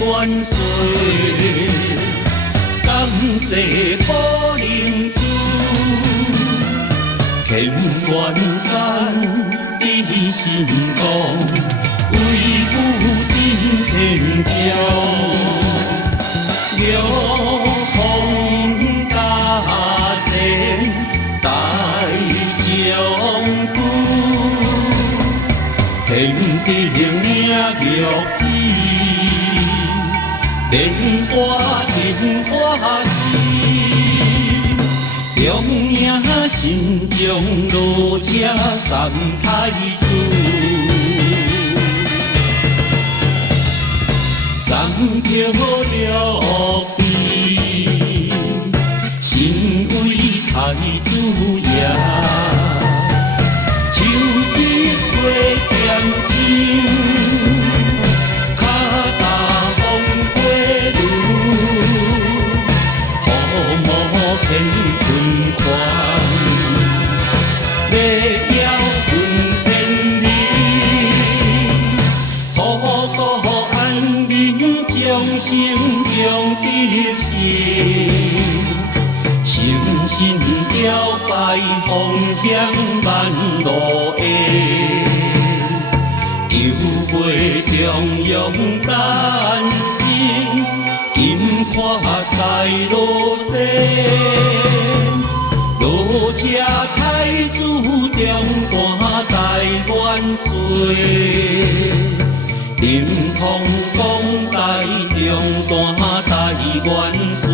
万岁，感谢保灵珠，乾元山比神功，为父真天骄，玉皇大前大将军，天顶领玉旨。莲花天花时，中影神将落车三太子，三条六臂，身为太子爷，手一挥将军。乾坤宽，要遥问天理，护国安民，将心中得成，诚心摇摆方向万路下。犹袂中央担心，金看台落雪，落车太子中大大万岁，灵通讲台中大大万岁，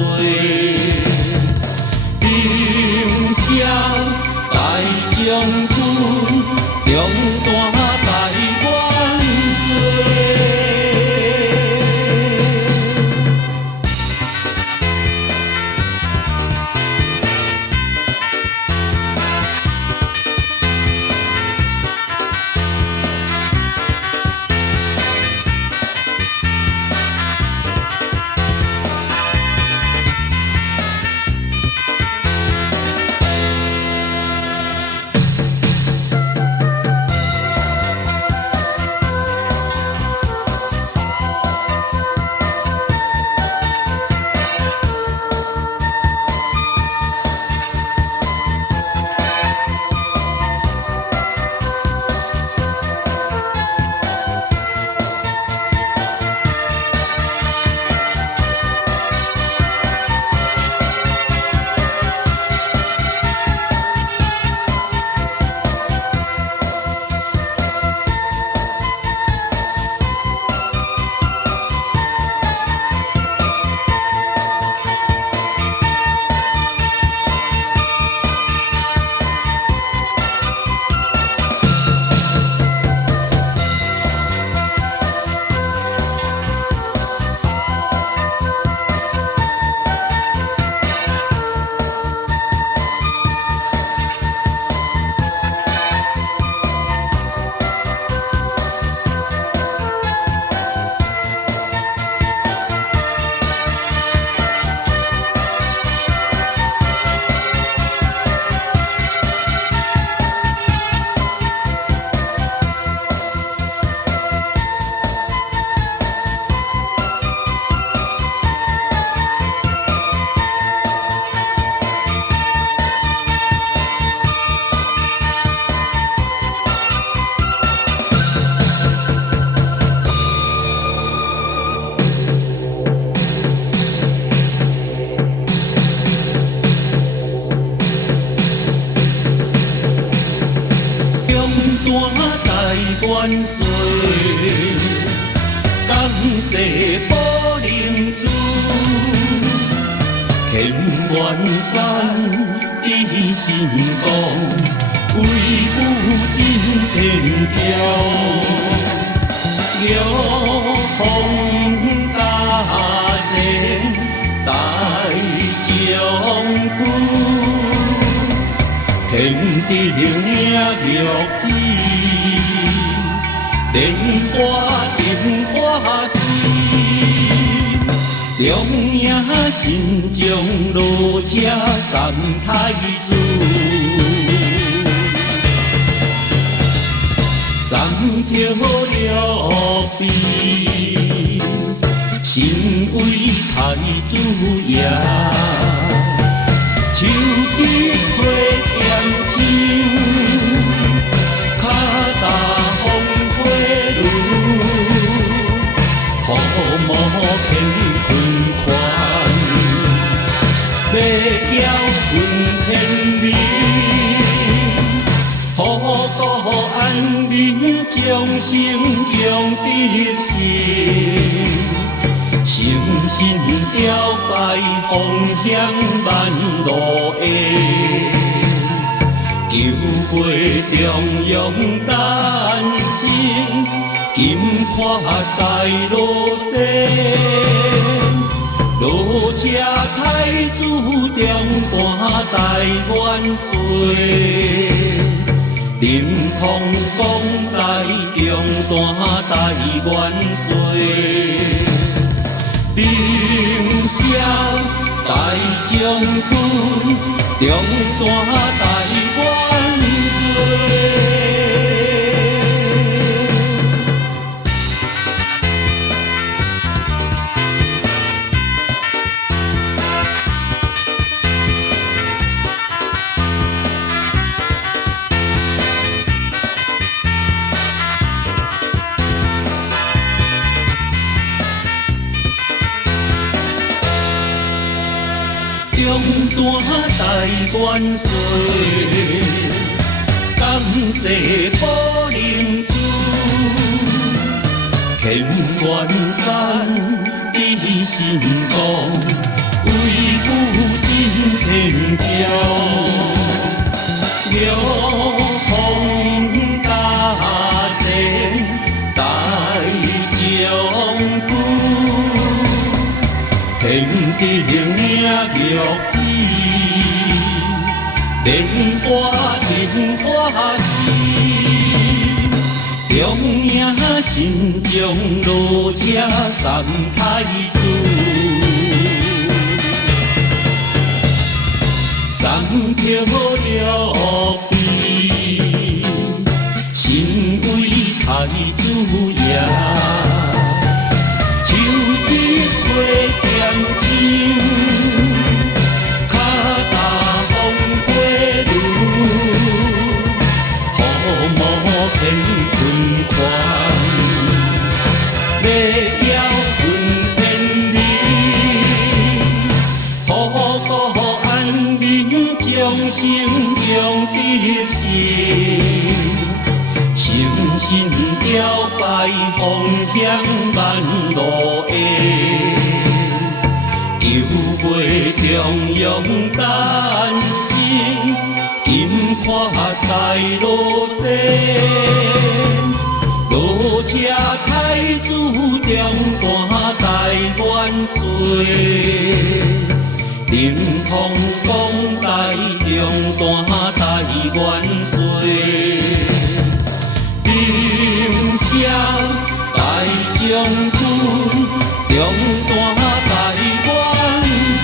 领鸯大将军中大大万岁。万岁，感谢保灵珠，乾元山比神功，为父真天骄，玉皇大前大将军，天顶领玉旨。莲花天花时，中影神将落车三太子，三条六臂，身为太子爷，手一花添香，脚踏风花路，父母乾坤宽，要遥问天理，护国安民，将生强得胜。诚心摇摆风险万路下，求陪中央丹心，金看大路线，落车太子中大台元帅。灵通广大中大台元帅。凌霄大将军，中大台元帅。中大台元帅，感谢保灵珠，乾元山比神功，为父真天骄，玉皇大战大将军。天地领玉旨，莲花时，中影神将落车三太子，三条六臂，身为太子爷。手一花添香，脚踏风花路，父母乾坤宽，要遥问天理，护国安民，将生强得胜。诚心摇摆风险万路下，求陪中央丹心，金看大路线，落车太子中大台元帅，灵通广大中大台元帅。凌霄大将军，中大台元帅。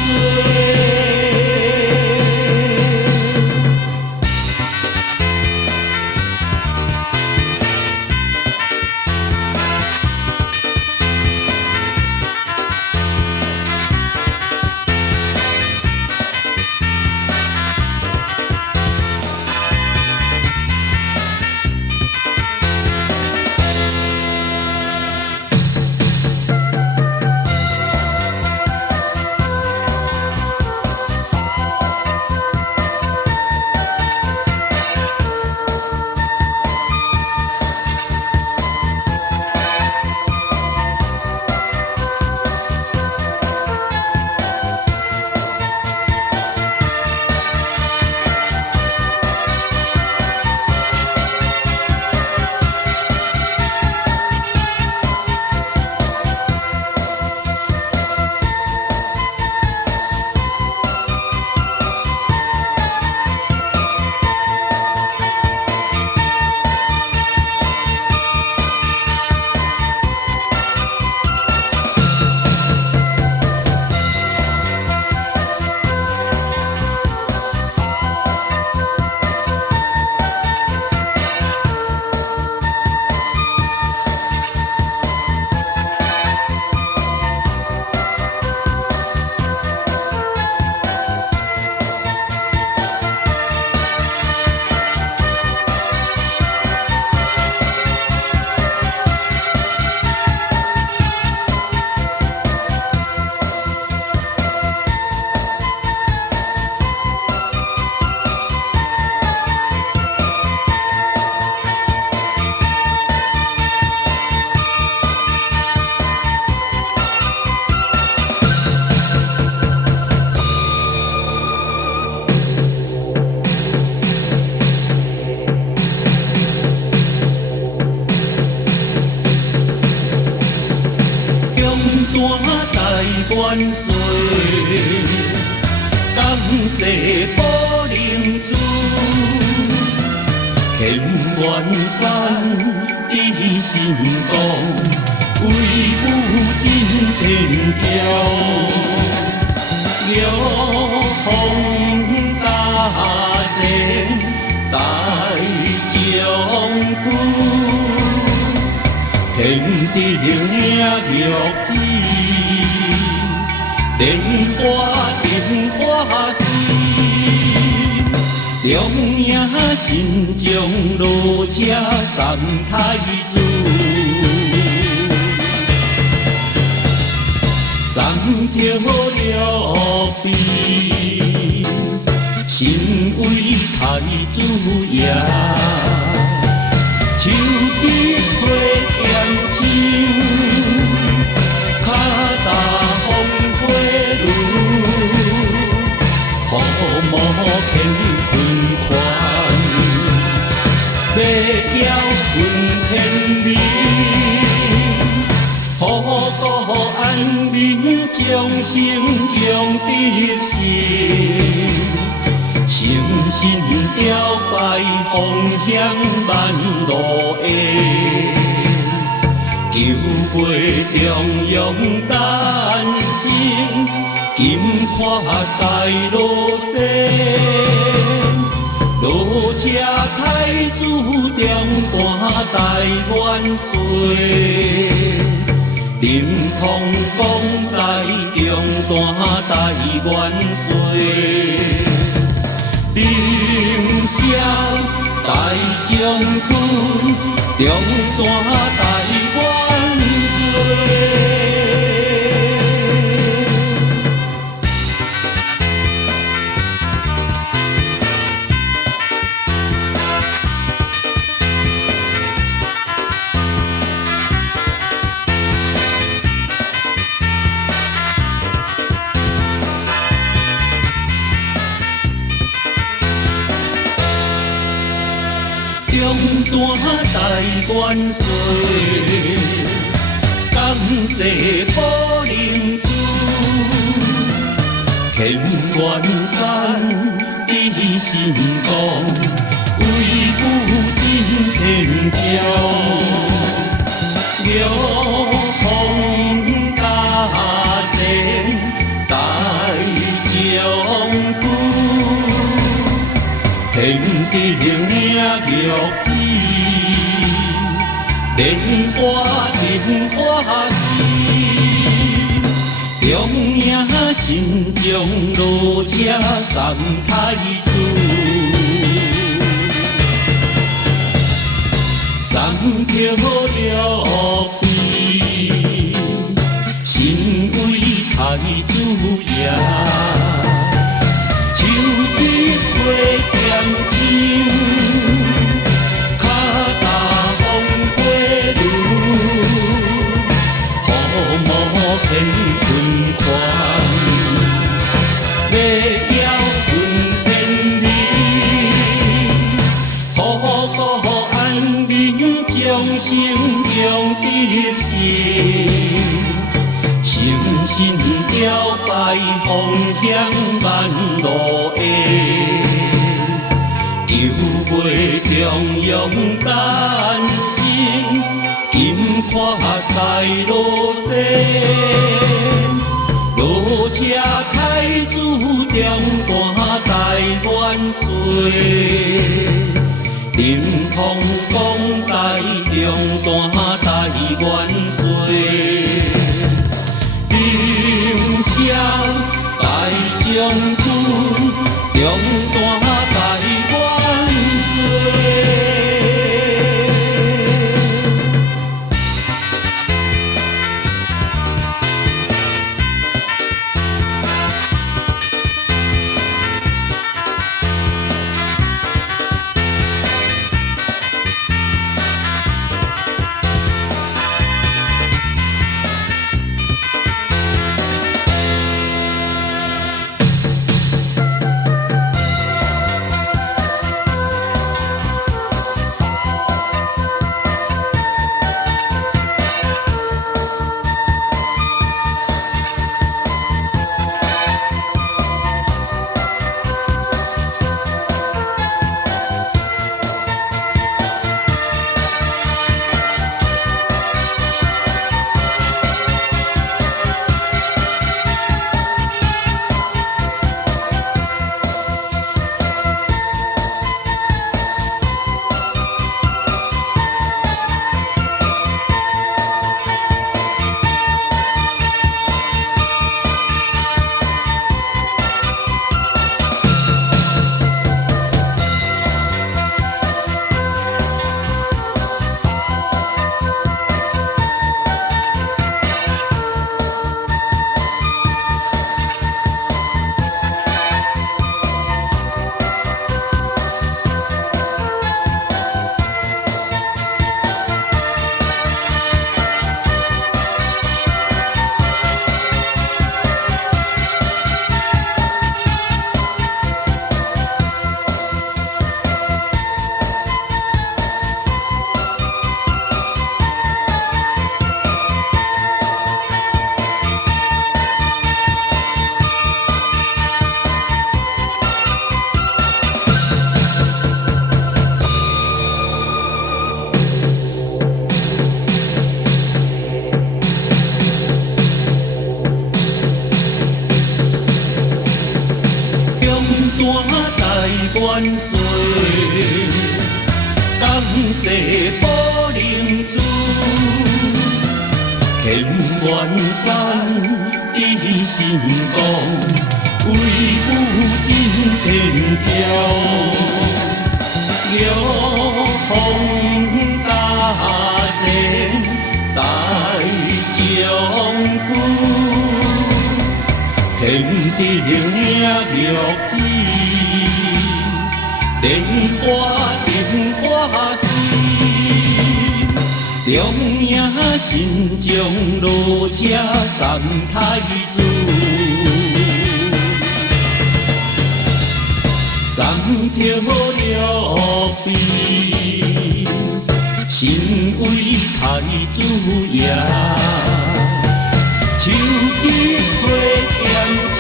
台湾水，感谢宝林珠，牵元山伫心肝，为父真天骄。玉皇大战大将军，天地领玉旨，莲花心，中野新疆路车三太子。三条玉璧，身为太子爷，手一花点枪，脚踏风火轮，父母乾坤宽，要遥问天理。护国安民，将生强得胜，诚心朝拜，方向万路缘，救袂中央诞生，金看大路线，路车太子中大台湾水。灵通广大中大台湾水，林萧大将军，中大台湾水。中大台湾水，感谢宝林珠，牵元山伫心肝，为父真天骄。玉皇大战大将军，天地领玉旨。莲花心，中野新疆路车三太子，三条玉璧，身为太子爷，手一花点枪。乾坤宽，要遥问天理，护国安民，将生强得胜，诚心朝拜，方向万路缘，救袂中央诞生。金看大路线，路车太子中大台湾水，灵通广大中大台湾水，林萧大将军，中大台湾水。大台湾岁，感谢宝灵珠，乾元山伫心港，为父真天骄。玉皇大战大将军，天地领玉旨，莲花时，中央神将落车三太子。三条玉臂，身为太子爷，手指花添枪，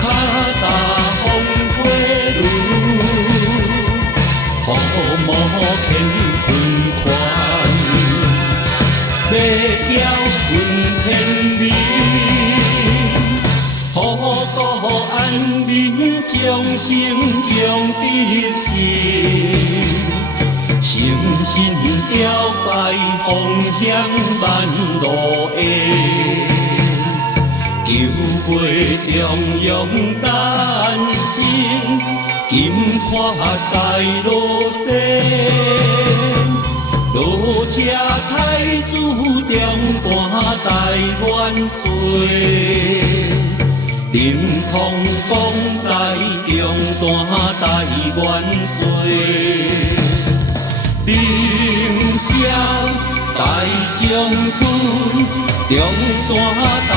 脚踏风火轮，父母乾坤宽，要遥问天命。护国安民，将生强得胜，诚信摇摆风险万路烟，救过中央诞生，金看大路线，落车太子中大台湾岁。灵通广大中大台湾岁，领骁大将军中大台。